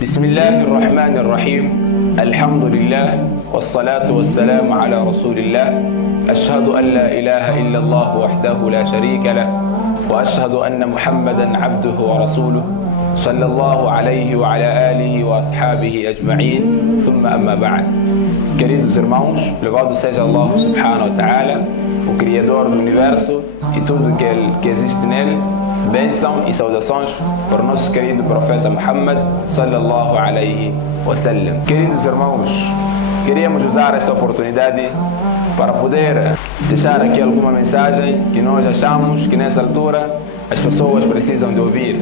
بسم الله الرحمن الرحيم الحمد لله والصلاة والسلام على رسول الله أشهد أن لا إله إلا الله وحده لا شريك له وأشهد أن محمدا عبده ورسوله صلى الله عليه وعلى آله وأصحابه أجمعين ثم أما بعد. Queridos irmãos, louvado seja Allah subhanahu wa ta'ala, o Criador do Universo e tudo que existe nele. Bênção e saudações para o nosso querido profeta Muhammad sallallahu alaihi wasallam. Queridos irmãos, queríamos usar esta oportunidade para poder deixar aqui alguma mensagem que nós achamos que nessa altura as pessoas precisam de ouvir.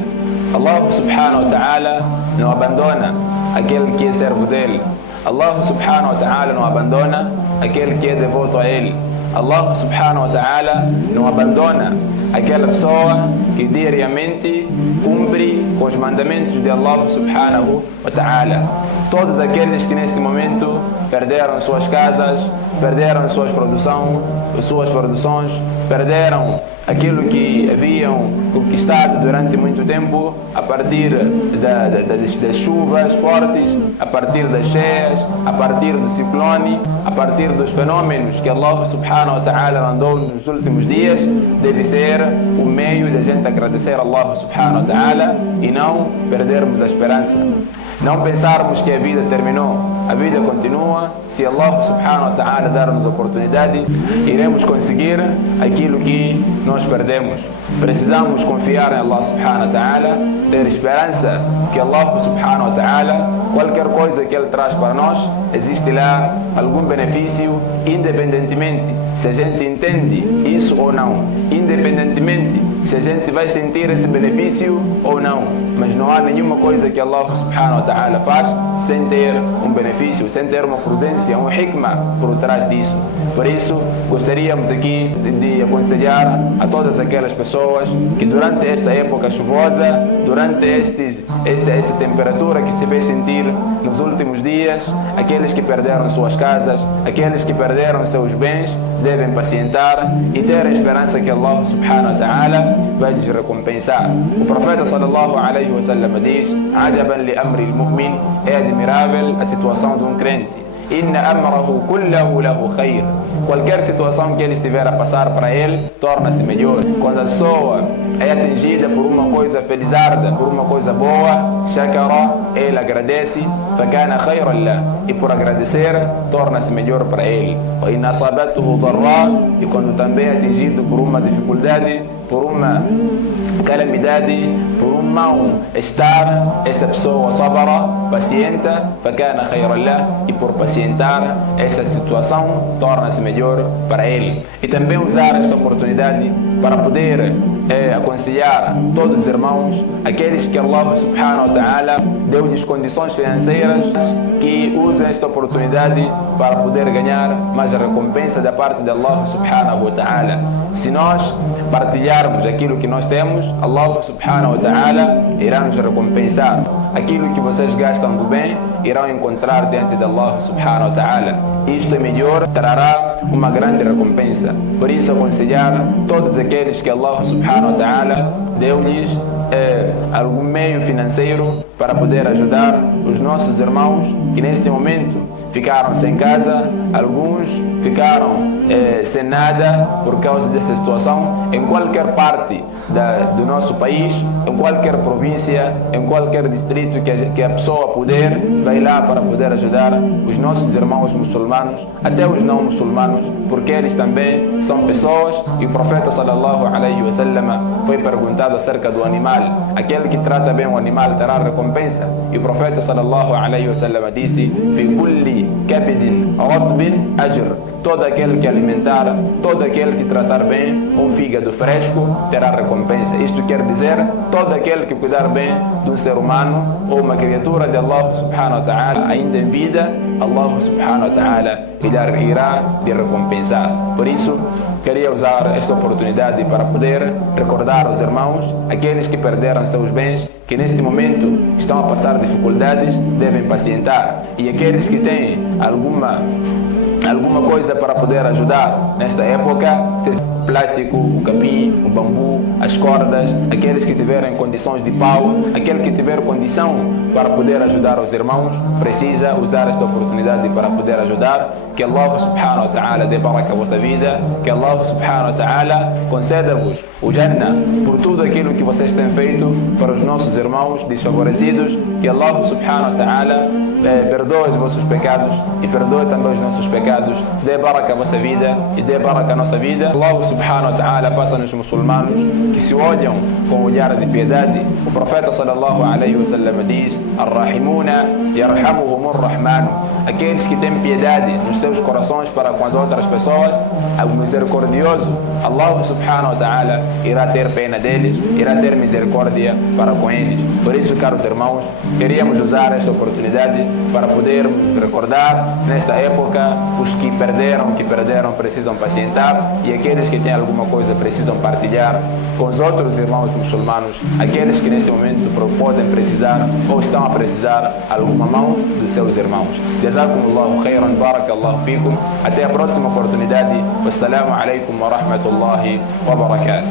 Allah subhanahu wa ta'ala não abandona aquele que é servo dele. Allah subhanahu wa ta'ala não abandona aquele que é devoto a ele. Allah subhanahu wa ta'ala não abandona aquela pessoa que diariamente cumpre com os mandamentos de Allah subhanahu wa ta'ala. Todos aqueles que neste momento perderam suas casas, perderam suas produções, perderam aquilo que haviam conquistado durante muito tempo, a partir das chuvas fortes, a partir das cheias, a partir do ciclone, a partir dos fenômenos que Allah subhanahu wa ta'ala mandou nos últimos dias, deve ser o meio da gente agradecer a Allah subhanahu wa ta'ala e não perdermos a esperança. Não pensarmos que a vida terminou. A vida continua. Se Allah subhanahu wa ta'ala dar-nos oportunidade, iremos conseguir aquilo que nós perdemos. Precisamos confiar em Allah subhanahu wa ta'ala, ter esperança que Allah subhanahu wa ta'ala, qualquer coisa que Ele traz para nós, existe lá algum benefício, independentemente se a gente entende isso ou não, independentemente se a gente vai sentir esse benefício ou não. Mas não há nenhuma coisa que Allah subhanahu wa ta'ala faz sem ter um benefício, sem ter uma prudência, um hikmah por trás disso. Por isso, gostaríamos aqui de aconselhar a todas aquelas pessoas que durante esta época chuvosa, durante esta temperatura que se vê sentir nos últimos dias, aqueles que perderam suas casas, aqueles que perderam seus bens, devem pacientar e ter a esperança que Allah subhanahu wa ta'ala vai lhes recompensar. O profeta sallallahu alaihi wasallam diz: "Ajaban li amri al-mu'min", é admirável a situação de um crente. Inna amrahu kullahu lahu khair. Qualquer situação que ele estiver a passar para ele, torna-se melhor. Quando a pessoa é atingida por uma coisa felizarda, por uma coisa boa, shakara, ele agradece, fakana khayran lah, e por agradecer, torna-se melhor para ele. Wa in asabatuhu darra, e quando também é atingido por uma dificuldade, por uma calamidade, por um mal-estar, esta pessoa sabara, pacienta, fakana khayran lah, e por pacientar, esta situação torna-se melhor para ele. E também usar esta oportunidade para poder aconselhar todos os irmãos, aqueles que Allah subhanahu wa ta'ala deu-lhes condições financeiras, que usem esta oportunidade para poder ganhar mais recompensa da parte de Allah subhanahu wa ta'ala. Se nós partilharmos aquilo que nós temos, Allah subhanahu wa ta'ala irá nos recompensar. Aquilo que vocês gastam do bem, irão encontrar diante de Allah subhanahu wa ta'ala. Isto é melhor, trará uma grande recompensa. Por isso aconselhar todos aqueles que Allah subhanahu wa ta'ala deu-lhes algum meio financeiro para poder ajudar os nossos irmãos que neste momento ficaram sem casa, alguns ficaram sem nada por causa dessa situação, em qualquer parte do nosso país, em qualquer província, em qualquer distrito que a pessoa puder, vai lá para poder ajudar os nossos irmãos muçulmanos, até os não muçulmanos, porque eles também são pessoas. E o profeta sallallahu alaihi wasallam foi perguntado acerca do animal: aquele que trata bem o animal terá recompensa? E o profeta sallallahu alaihi wasallam disse: fi kulli kabidin ratbin ajr. Todo aquele que alimentar, todo aquele que tratar bem um fígado fresco terá recompensa. Isto quer dizer, todo aquele que cuidar bem de um ser humano ou uma criatura de Allah subhanahu wa ta'ala ainda em vida, Allah subhanahu wa ta'ala irá lhe recompensar. Por isso, queria usar esta oportunidade para poder recordar aos irmãos, aqueles que perderam seus bens, que neste momento estão a passar dificuldades, devem pacientar. E aqueles que têm alguma coisa para poder ajudar nesta época, plástico, o capim, o bambu, as cordas, aqueles que tiverem condições de pau, aquele que tiver condição para poder ajudar os irmãos, precisa usar esta oportunidade para poder ajudar. Que Allah subhanahu wa ta'ala dê baraka a vossa vida, que Allah subhanahu wa ta'ala conceda-vos o Jannah por tudo aquilo que vocês têm feito para os nossos irmãos desfavorecidos. Que Allah subhanahu wa ta'ala perdoe os vossos pecados e perdoe também os nossos pecados, dê baraka a vossa vida e dê baraka a nossa vida. Allah subhanahu wa ta'ala faça-nos muçulmanos que se olham com um olhar de piedade. O profeta sallallahu alaihi wasallam diz: Ar-Rahimuna yarhamuhumur Rahmanu. Aqueles que têm piedade nos seus corações para com as outras pessoas, o misericordioso Allah subhanahu wa ta'ala irá ter pena deles, irá ter misericórdia para com eles. Por isso, caros irmãos, queríamos usar esta oportunidade para podermos recordar nesta época os que perderam precisam pacientar, e aqueles que têm alguma coisa precisam partilhar com os outros irmãos muçulmanos, aqueles que neste momento podem precisar ou estão a precisar alguma mão dos seus irmãos. Jazakumullahu khairan, barakallahu fikum. Até a próxima oportunidade. Wassalamu alaikum wa rahmatullahi wa barakatuh.